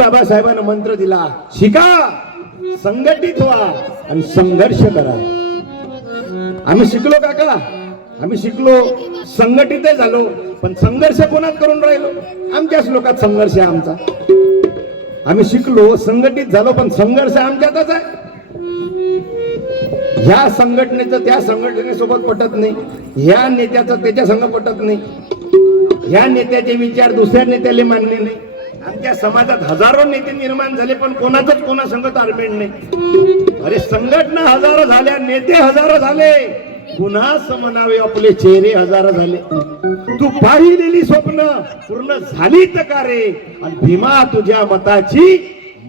बाबासाहेबांना मंत्र दिला, शिका, संघटित व्हा आणि संघर्ष करा. आम्ही शिकलो काका, आम्ही शिकलो, संघटित झालो, पण संघर्ष कोणात करून राहिलो? आमच्याच लोकात संघर्ष आहे आमचा. आम्ही शिकलो, संघटित झालो, पण संघर्ष आमच्यातच आहे. ह्या संघटनेचं त्या संघटनेसोबत पटत नाही, ह्या नेत्याचं त्याच्या संघ पटत नाही, ह्या नेत्याचे विचार दुसऱ्या नेत्याला मान्य नाही. आमच्या समाजात हजारो नेते निर्माण झाले, पण कोणाचंच कोणा संघ ताळमेळ नाही. अरे संघटना हजारो झाल्या, नेते हजारो झाले, पुन्हा समनावे आपले चेहरे हजारो झाले. तू पाहिलेली स्वप्न पूर्ण झाली का रे? आणि भीमा तुझ्या मताची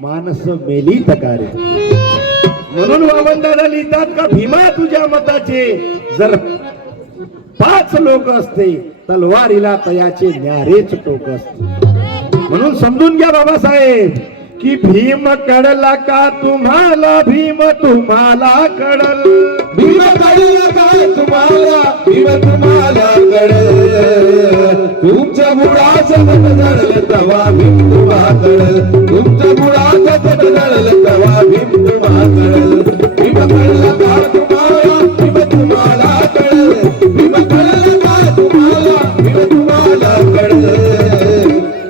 माणसं मेली का रे? म्हणून वामनदादा लिहितात का, भीमा तुझ्या मताचे जर 5 लोक असते, तलवारीला तयाचे न्यारेच टोक असते. म्हणून समजून घ्या बाबासाहेब की भीम कळला का तुम्हाला, भीम तुम्हाला कळल, भीम कळला का तुम्हाला, भीम तुम्हाला कळल. तुमच्या मुळाचं तट जळलं तवा भीम तुम्हाला कळल, तुमच्या मुळाचं तट जळलं तवा भीम तुम्हाला कळल. भीम कळला का तुम्हाला, भीम तुम्हाला कळल, भीम कळला का तुम्हाला, भीम तुम्हाला कळल.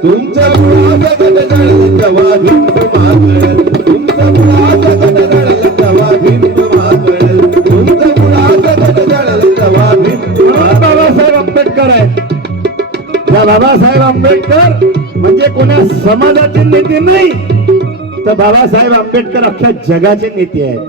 तुमच्या मुळाचं तट जळलं तवा भीम तुम्हाला कळल, तुमच्या मुळाचं तट जळलं तवा भीम तुम्हाला कळल, तुमच्या मुळाचं तट जळलं तवा भीम तुम्हाला. बाबासाहेब आंबेडकर आहे. या बाबासाहेब आंबेडकर म्हणजे कोणा समाजाचे नेते नाही, तर बाबासाहेब आंबेडकर अख्ख्या जगाचे नेते आहेत.